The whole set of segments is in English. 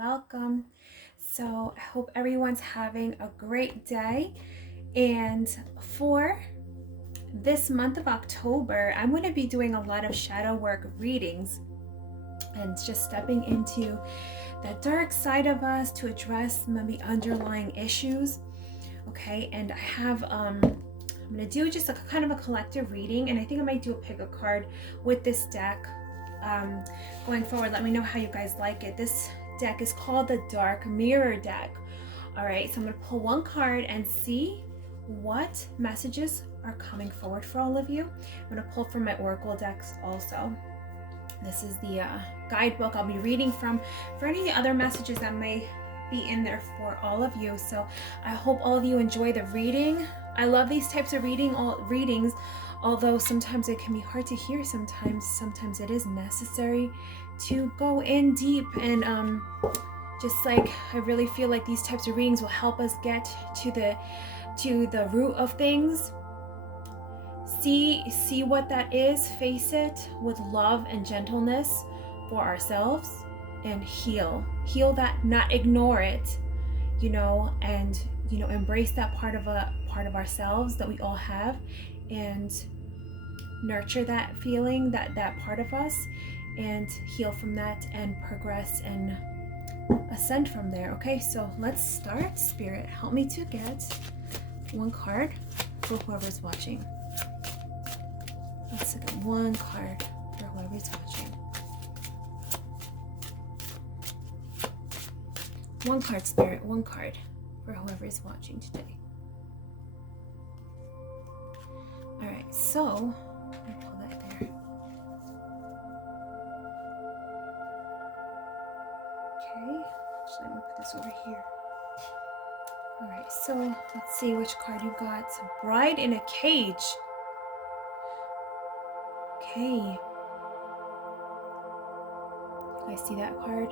welcome. So I hope everyone's having a great day. And for this month of October, I'm going to be doing a lot of shadow work readings and just stepping into that dark side of us to address maybe underlying issues. Okay, and I have I'm going to do just a kind of a collective reading, and I think I might do a pick a card with this deck going forward. Let me know how you guys like it. This deck is called the Dark Mirror deck. All right, so I'm going to pull one card and see what messages are coming forward for all of you. I'm going to pull from my oracle decks also. This is the guidebook I'll be reading from for any other messages that may be in there for all of you. So I hope all of you enjoy the reading. I love these types of readings, although sometimes it can be hard to hear. Sometimes it is necessary to go in deep, and just like I really feel like these types of readings will help us get to the root of things. See what that is, face it with love and gentleness for ourselves, and heal that, not ignore it, and embrace that part of ourselves that we all have, and nurture that feeling, that part of us, and heal from that and progress and ascend from there. Okay, so let's start. Spirit, help me to get one card for whoever's watching. Let's get one card for whoever's watching. One card, Spirit, one card for whoever is watching today. All right, so let me pull that there. Okay, actually, I'm gonna put this over here. All right, so let's see which card you got. Bride in a Cage. Okay. You guys see that card?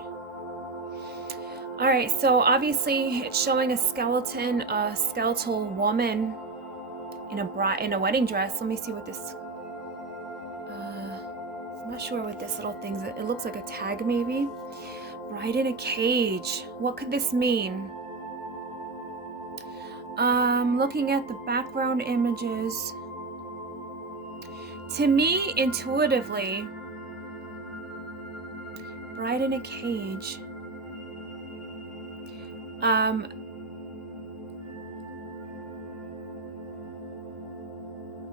All right, so obviously it's showing a skeletal woman in a wedding dress. Let me see what this, I'm not sure what this little thing is. It looks like a tag maybe. Bride in a cage. What could this mean? Looking at the background images, to me, intuitively, bride in a cage.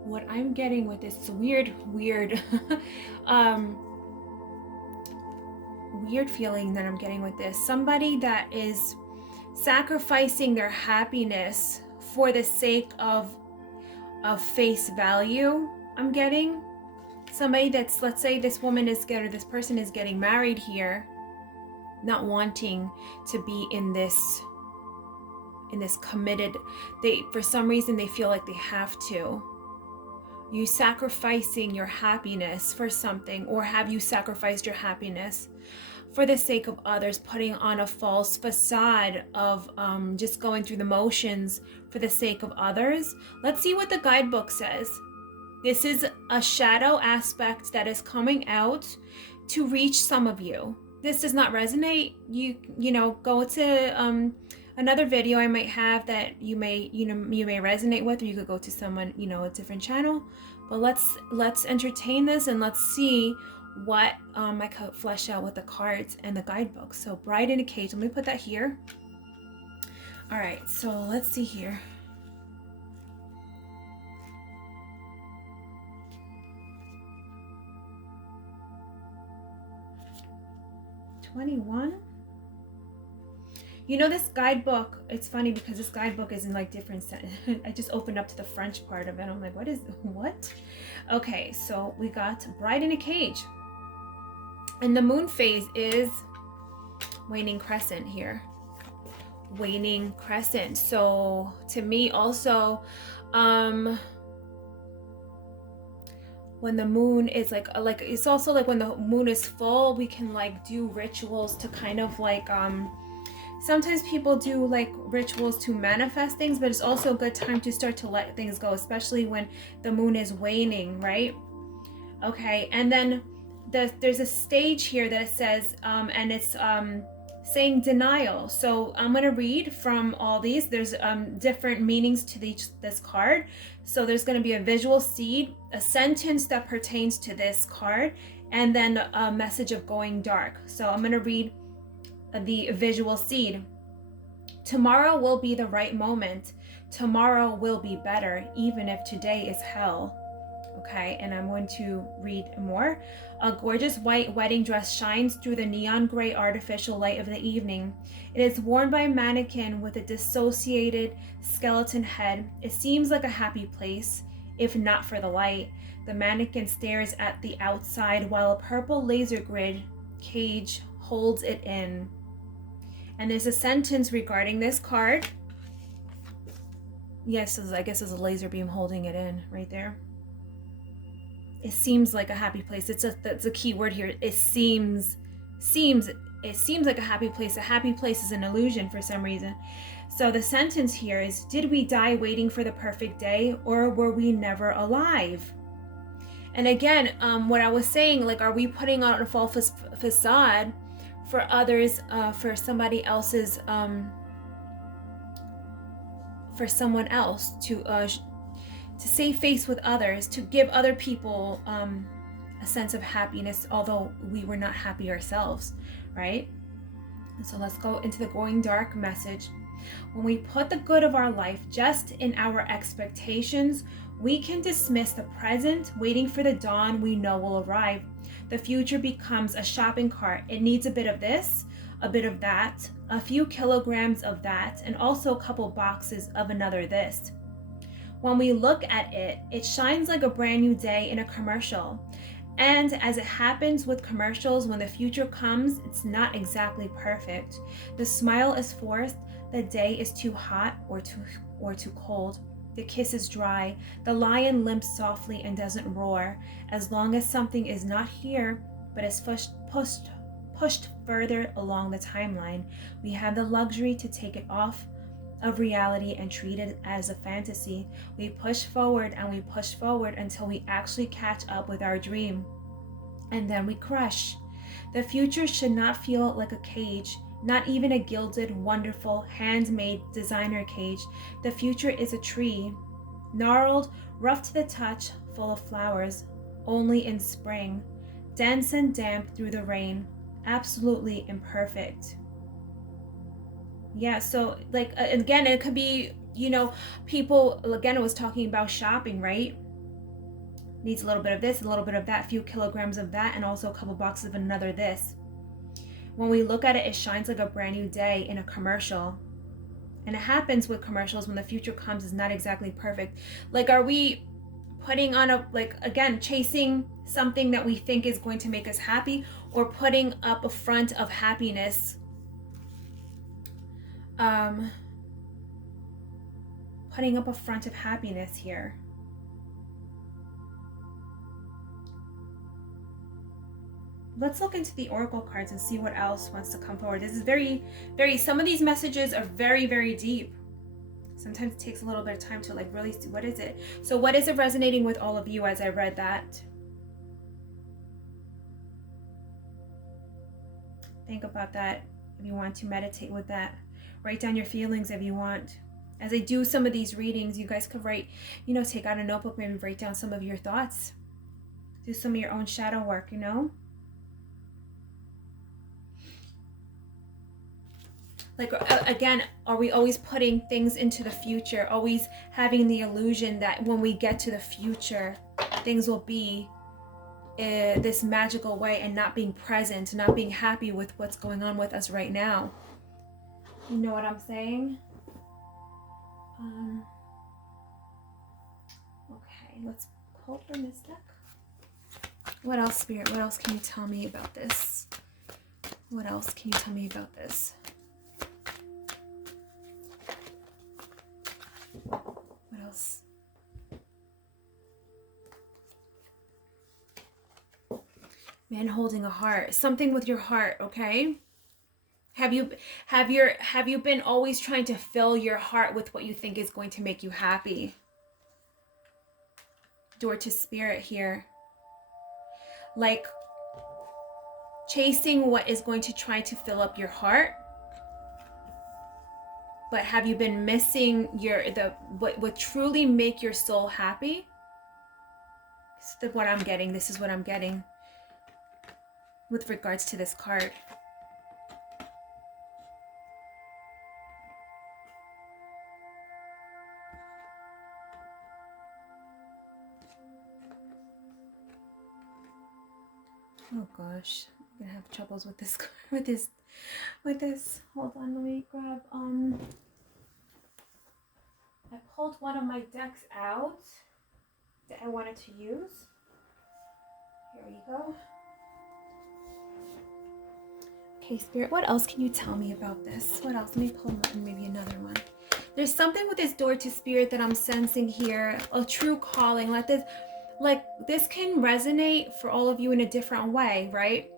What I'm getting with this weird weird feeling that I'm getting with this. Somebody that is sacrificing their happiness for the sake of face value. I'm getting somebody that's, let's say this person is getting married here, not wanting to be in this committed, for some reason they feel like they have to. You sacrificing your happiness for something, or have you sacrificed your happiness for the sake of others, putting on a false facade of just going through the motions for the sake of others? Let's see what the guidebook says. This is a shadow aspect that is coming out to reach some of you. This does not resonate. You know, go to another video I might have that you may resonate with, or you could go to someone, a different channel. But let's entertain this, and let's see what I could flesh out with the cards and the guidebook. So bride in a cage. Let me put that here. All right, so let's see here. $21. This guidebook, it's funny because this guidebook is in like different I just opened up to the French part of it. I'm like, what? Okay, so we got bride in a cage. And the moon phase is waning crescent here. Waning crescent. So to me also, when the moon is like it's also like when the moon is full, we can like do rituals to kind of like sometimes people do like rituals to manifest things, but it's also a good time to start to let things go, especially when the moon is waning, right? Okay, and then there's a stage here that it says and it's saying denial. So I'm going to read from all these. There's different meanings to this card. So there's going to be a visual seed, a sentence that pertains to this card, and then a message of going dark. So I'm going to read the visual seed. Tomorrow will be the right moment. Tomorrow will be better, even if today is hell. Okay, and I'm going to read more. A gorgeous white wedding dress shines through the neon gray artificial light of the evening. It is worn by a mannequin with a dissociated skeleton head. It seems like a happy place, if not for the light. The mannequin stares at the outside while a purple laser grid cage holds it in. And there's a sentence regarding this card. Yes, I guess there's a laser beam holding it in right there. It seems like a happy place. That's a key word here. It seems like a happy place. A happy place is an illusion for some reason. So the sentence here is, did we die waiting for the perfect day, or were we never alive? And again, what I was saying, like, are we putting on a false facade for others, for somebody else's, for someone else to save face with others, to give other people a sense of happiness, although we were not happy ourselves, right? And so let's go into the going dark message. When we put the good of our life just in our expectations, we can dismiss the present, waiting for the dawn we know will arrive. The future becomes a shopping cart. It needs a bit of this, a bit of that, a few kilograms of that, and also a couple boxes of another this. When we look at it, it shines like a brand new day in a commercial. And as it happens with commercials, when the future comes, it's not exactly perfect. The smile is forced, the day is too hot or too cold. The kiss is dry, the lion limps softly and doesn't roar. As long as something is not here, but is pushed further along the timeline, we have the luxury to take it off of reality and treat it as a fantasy. We push forward and we push forward until we actually catch up with our dream. And then we crush. The future should not feel like a cage, not even a gilded, wonderful, handmade designer cage. The future is a tree, gnarled, rough to the touch, full of flowers, only in spring, dense and damp through the rain, absolutely imperfect. Yeah, so like, again, it could be, people, again, it was talking about shopping, right? Needs a little bit of this, a little bit of that, a few kilograms of that, and also a couple boxes of another this. When we look at it, it shines like a brand new day in a commercial. And it happens with commercials when the future comes is not exactly perfect. Like, are we putting on again, chasing something that we think is going to make us happy, or putting up a front of happiness? Putting up a front of happiness here. Let's look into the oracle cards and see what else wants to come forward. This is very, some of these messages are very, very deep. Sometimes it takes a little bit of time to really see what is it. So what is it resonating with all of you as I read that? Think about that if you want to meditate with that. Write down your feelings if you want. As I do some of these readings, you guys could write, take out a notebook, maybe write down some of your thoughts. Do some of your own shadow work, Like, again, are we always putting things into the future, always having the illusion that when we get to the future, things will be this magical way, and not being present, not being happy with what's going on with us right now? You know what I'm saying? Okay, let's pull from this deck. What else, Spirit? What else can you tell me about this? What else can you tell me about this? What else? Man holding a heart. Something with your heart, okay? Have you been always trying to fill your heart with what you think is going to make you happy? Door to Spirit here. Like, chasing what is going to try to fill up your heart, but have you been missing what truly make your soul happy? This is what I'm getting. This is what I'm getting with regards to this card. Oh gosh, I'm gonna have troubles with this with this. Hold on, let me grab I pulled one of my decks out that I wanted to use. Here we go. Okay, Spirit, what else can you tell me about this? What else? Let me pull maybe another one. There's something with this door to Spirit that I'm sensing here. A true calling. This can resonate for all of you in a different way, right?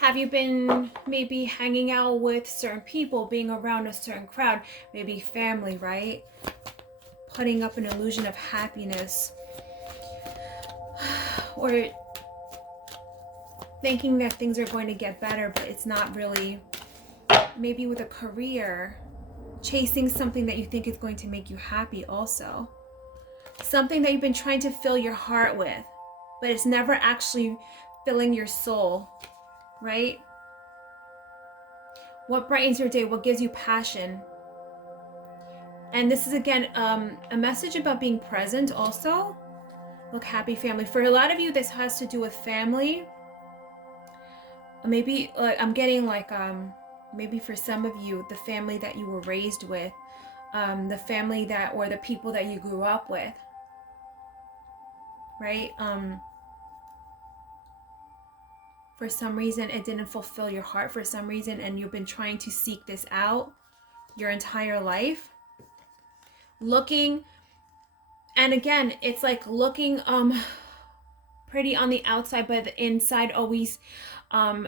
Have you been maybe hanging out with certain people, being around a certain crowd, maybe family, right? Putting up an illusion of happiness. Or thinking that things are going to get better, but it's not really. Maybe with a career, chasing something that you think is going to make you happy also. Something that you've been trying to fill your heart with, but it's never actually filling your soul, right? What brightens your day? What gives you passion? And this is, again, a message about being present also. Look, happy family. For a lot of you, this has to do with family. Maybe I'm getting maybe for some of you, the family that you were raised with, the family that, or the people that you grew up with, right? For some reason, it didn't fulfill your heart for some reason, and you've been trying to seek this out your entire life. Looking, and again, it's like looking pretty on the outside, but the inside always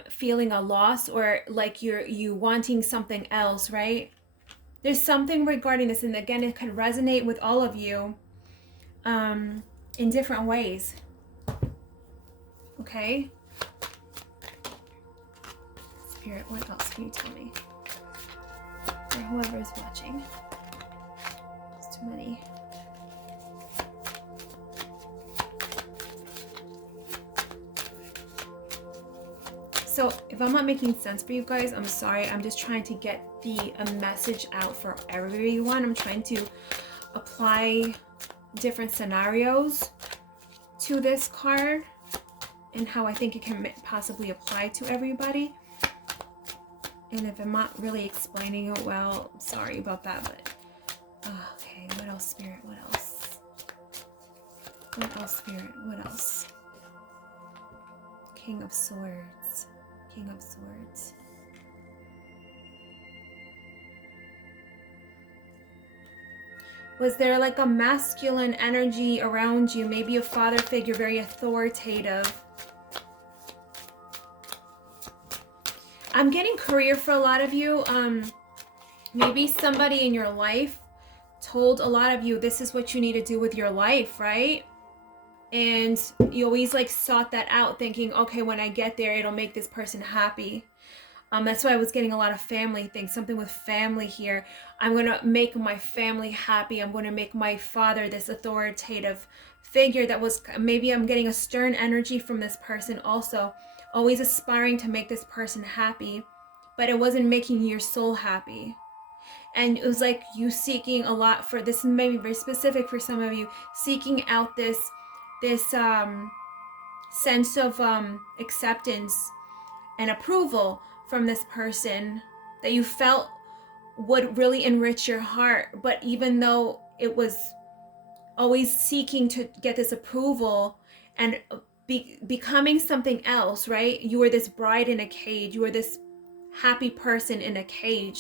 feeling a loss, or like you wanting something else, right? There's something regarding this, and again, it could resonate with all of you in different ways. Okay? Spirit, what else can you tell me? Or whoever is watching. It's too many. So if I'm not making sense for you guys, I'm sorry. I'm just trying to get a message out for everyone. I'm trying to apply different scenarios to this card and how I think it can possibly apply to everybody. And if I'm not really explaining it well, I'm sorry about that. But okay, what else, Spirit? What else? What else, Spirit? What else? King of Swords. King of Swords. Was there like a masculine energy around you? Maybe a father figure, very authoritative. I'm getting career for a lot of you. Maybe somebody in your life told a lot of you this is what you need to do with your life, right? And you always like sought that out thinking, okay, when I get there, it'll make this person happy. That's why I was getting a lot of family things, something with family here. I'm going to make my family happy. I'm going to make my father this authoritative figure that was, maybe I'm getting a stern energy from this person also, always aspiring to make this person happy, but it wasn't making your soul happy. And it was like you seeking a lot for this, maybe very specific for some of you, seeking out this sense of acceptance and approval from this person that you felt would really enrich your heart. But even though it was always seeking to get this approval and becoming something else, right? You were this bride in a cage. You were this happy person in a cage,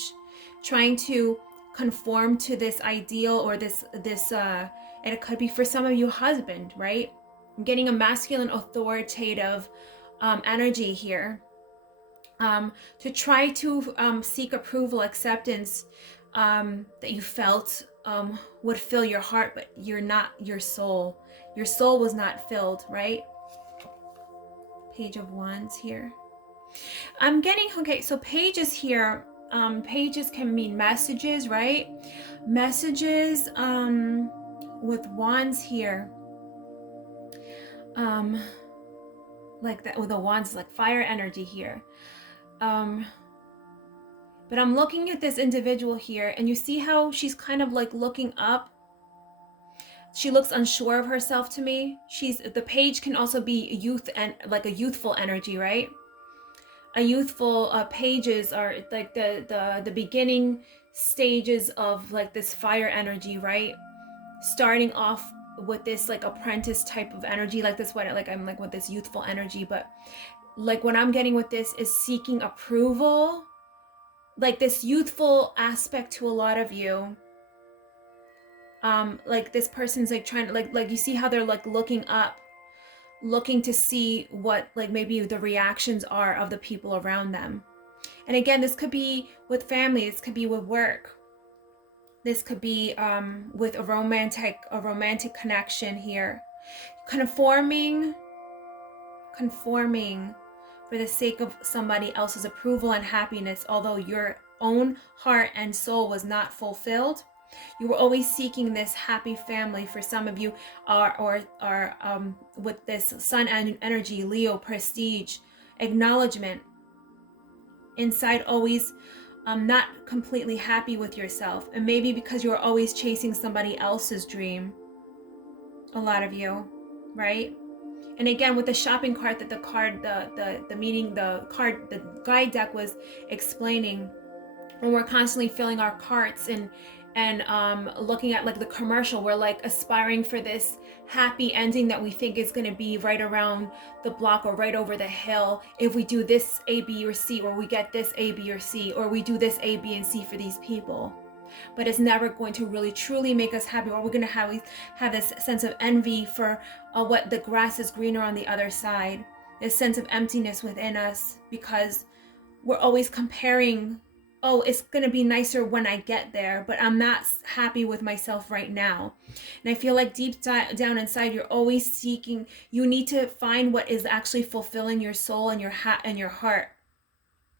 trying to conform to this ideal or this and it could be for some of you husband, right? I'm getting a masculine authoritative energy here, to try to seek approval, acceptance, that you felt would fill your heart, but you're not your soul. Your soul was not filled, right? Page of Wands here. I'm getting, okay, so pages here, pages can mean messages, right? Messages with wands here. Like that with the wands, like fire energy here. But I'm looking at this individual here, and you see how she's kind of like looking up. She looks unsure of herself to me. The page can also be youth and like a youthful energy, right? A youthful pages are like the beginning stages of like this fire energy, right? Starting off with this like apprentice type of energy, like this what like I'm like with this youthful energy, but like what I'm getting with this is seeking approval, like this youthful aspect to a lot of you. Like this person's like trying to like you see how they're like looking up, looking to see what like maybe the reactions are of the people around them. And again, this could be with family, this could be with work, this could be with a romantic connection here. Conforming for the sake of somebody else's approval and happiness, although your own heart and soul was not fulfilled. You were always seeking this happy family. For some of you are with this sun energy, Leo, prestige, acknowledgement. Inside, always not completely happy with yourself. And maybe because you're always chasing somebody else's dream. A lot of you, right? And again, with the shopping cart that the guide deck was explaining, when we're constantly filling our carts and looking at like the commercial, we're like aspiring for this happy ending that we think is going to be right around the block or right over the hill if we do this A, B, or C, or we get this A, B, or C, or we do this A, B, and C for these people. But it's never going to really truly make us happy, or we're going to have this sense of envy for what the grass is greener on the other side, this sense of emptiness within us, because we're always comparing, oh, it's going to be nicer when I get there, but I'm not happy with myself right now. And I feel like deep down inside, you're always seeking, you need to find what is actually fulfilling your soul and your heart.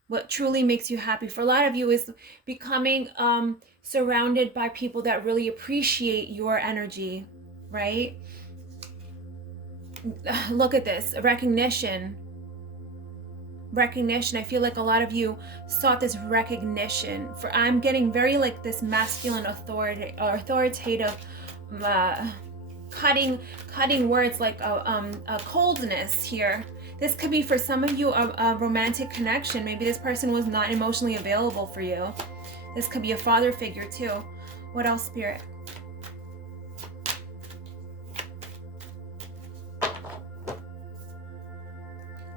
What truly makes you happy. For a lot of you is becoming surrounded by people that really appreciate your energy, right? Look at this, recognition. I feel like a lot of you sought this recognition. For I'm getting very like this masculine authoritative cutting words, like a coldness here. This could be for some of you a romantic connection. Maybe this person was not emotionally available for you. This could be a father figure too. What else, Spirit?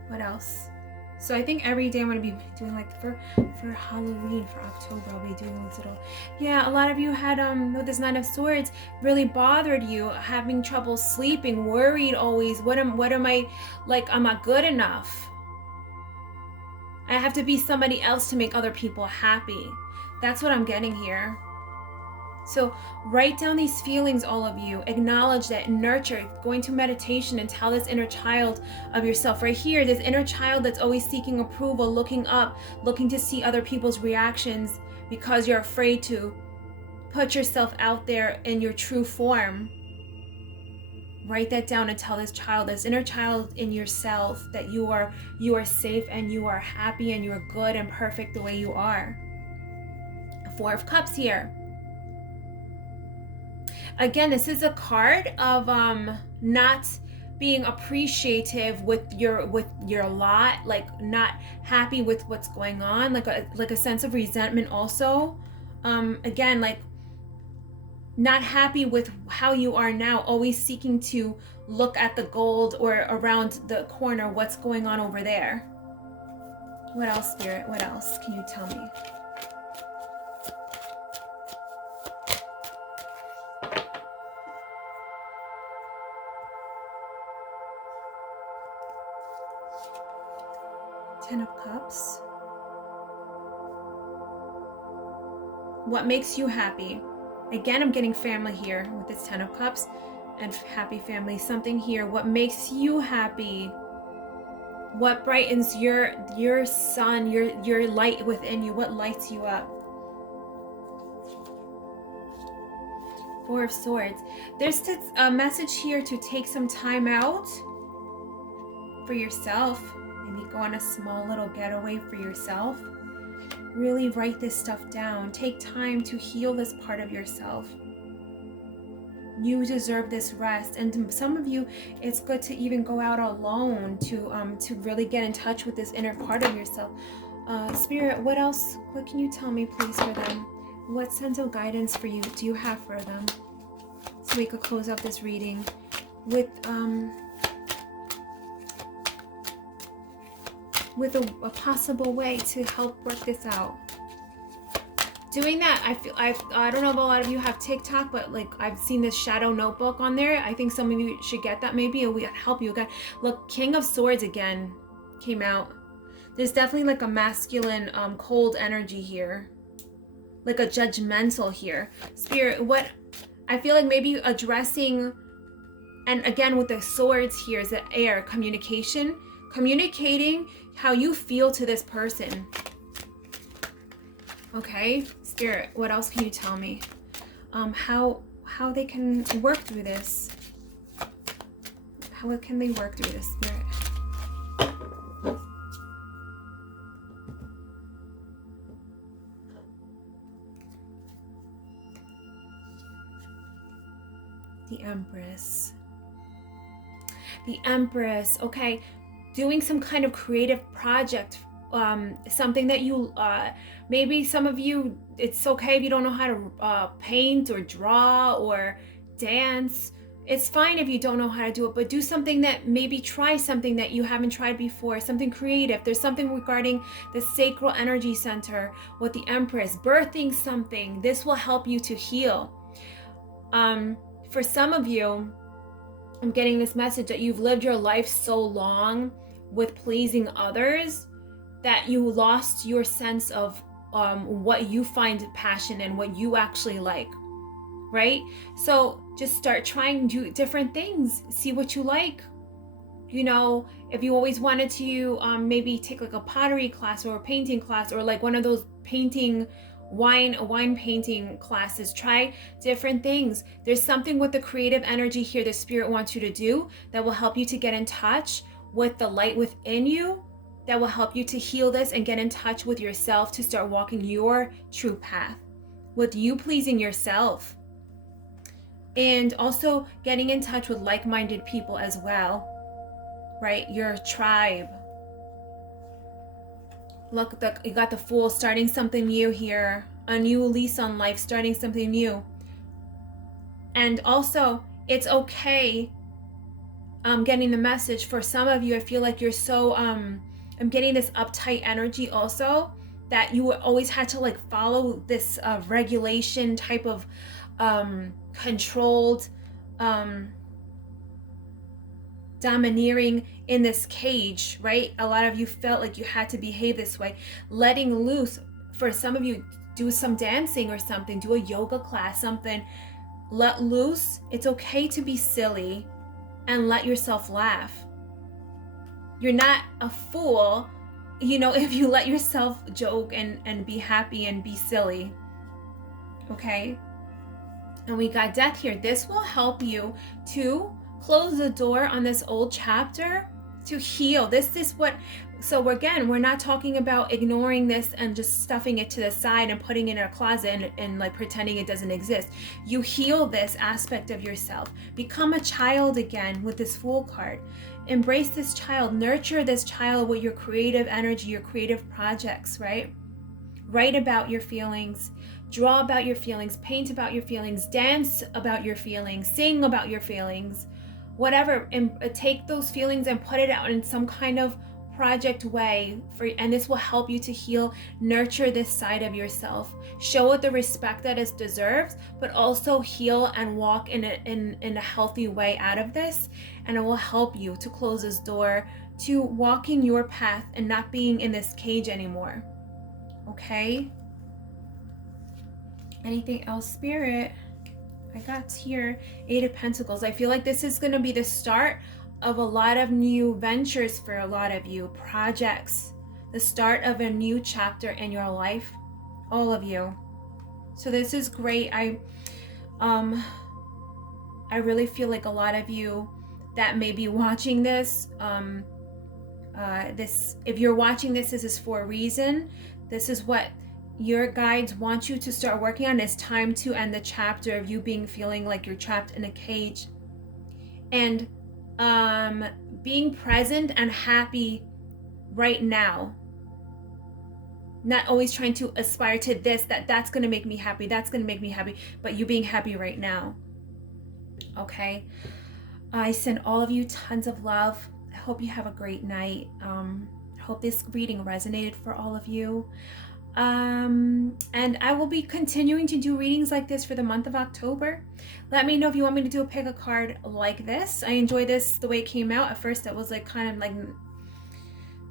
What else? So I think every day I'm going to be doing like for Halloween, for October, I'll be doing this little, yeah, a lot of you had with this Nine of Swords really bothered you, having trouble sleeping, worried always, what am I, like, am I good enough? I have to be somebody else to make other people happy. That's what I'm getting here. So write down these feelings, all of you. Acknowledge that, nurture, going to meditation and tell this inner child of yourself. Right here, this inner child that's always seeking approval, looking up, looking to see other people's reactions because you're afraid to put yourself out there in your true form. Write that down and tell this child, this inner child in yourself, that you are safe and you are happy and you are good and perfect the way you are. Four of Cups here. Again, this is a card of not being appreciative with your lot, like not happy with what's going on, like a sense of resentment also. Again, like not happy with how you are now, always seeking to look at the gold or around the corner, what's going on over there. What else, Spirit? What else can you tell me? Ten of Cups. What makes you happy? Again, I'm getting family here with this Ten of Cups and happy family. Something here. What makes you happy? What brightens your sun, your light within you? What lights you up? Four of Swords. There's a message here to take some time out for yourself. Maybe go on a small little getaway for yourself. Really write this stuff down. Take time to heal this part of yourself. You deserve this rest. And some of you, it's good to even go out alone to really get in touch with this inner part of yourself. Spirit, what else? What can you tell me, please, for them? What sense of guidance for you do you have for them? So we could close out this reading with a possible way to help work this out. Doing that, I don't know if a lot of you have TikTok, but like I've seen this shadow notebook on there. I think some of you should get that. Maybe it will help you again. Look, King of Swords again came out. There's definitely like a masculine, cold energy here, like a judgmental here. Spirit, what I feel like maybe addressing, and again with the swords here is the air, communication, communicating how you feel to this person. Okay, Spirit, what else can you tell me? How they can work through this? How can they work through this, Spirit? The Empress. The Empress. Okay, doing some kind of creative project. Something that you maybe some of you, it's okay if you don't know how to paint or draw or dance. It's fine if you don't know how to do it, but do something that, maybe try something that you haven't tried before, something creative. There's something regarding the sacral energy center with the Empress, birthing something. This will help you to heal. For some of you, I'm getting this message that you've lived your life so long with pleasing others that you lost your sense of what you find passion and what you actually like, right? So just start trying to do different things. See what you like. You know, if you always wanted to maybe take like a pottery class or a painting class, or like one of those wine painting classes, try different things. There's something with the creative energy here the Spirit wants you to do that will help you to get in touch with the light within you, that will help you to heal this and get in touch with yourself, to start walking your true path with you pleasing yourself, and also getting in touch with like-minded people as well, right? Your tribe. Look, you got the Fool, starting something new here, a new lease on life, starting something new. And also, it's okay. Getting the message for some of you, I feel like you're so I'm getting this uptight energy also, that you always had to like follow this regulation type of controlled, domineering in this cage, right? A lot of you felt like you had to behave this way. Letting loose, for some of you, do some dancing or something, do a yoga class, something. Let loose. It's okay to be silly and let yourself laugh. You're not a fool, you know, if you let yourself joke and be happy and be silly. Okay? And we got Death here. This will help you to close the door on this old chapter, to heal. This is what, so again, we're not talking about ignoring this and just stuffing it to the side and putting it in a closet and like pretending it doesn't exist. You heal this aspect of yourself. Become a child again with this Fool card. Embrace this child, nurture this child with your creative energy, your creative projects, right? Write about your feelings, draw about your feelings, paint about your feelings, dance about your feelings, sing about your feelings, whatever. And take those feelings and put it out in some kind of project way and this will help you to heal, nurture this side of yourself, show it the respect that it deserves, but also heal and walk in a healthy way out of this, and it will help you to close this door to walking your path and not being in this cage anymore. Okay? Anything else, Spirit? I got here 8 of Pentacles. I feel like this is going to be the start of a lot of new ventures for a lot of you, projects, the start of a new chapter in your life, all of you. So this is great. I really feel like a lot of you that may be watching this, if you're watching this is for a reason. This is what your guides want you to start working on. It's time to end the chapter of you feeling like you're trapped in a cage, and being present and happy right now. Not always trying to aspire to this, that's going to make me happy, that's going to make me happy, but you being happy right now. Okay, I send all of you tons of love. I hope you have a great night. I hope this reading resonated for all of you. And I will be continuing to do readings like this for the month of October. Let me know if you want me to do a pick a card like this. I enjoy this the way it came out. At first it was like kind of like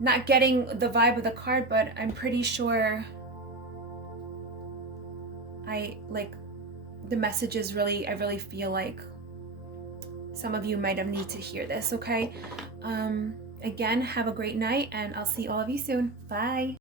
not getting the vibe of the card, but I'm pretty sure I like the messages. I really feel like some of you might have need to hear this. Okay, again, have a great night, and I'll see all of you soon. Bye.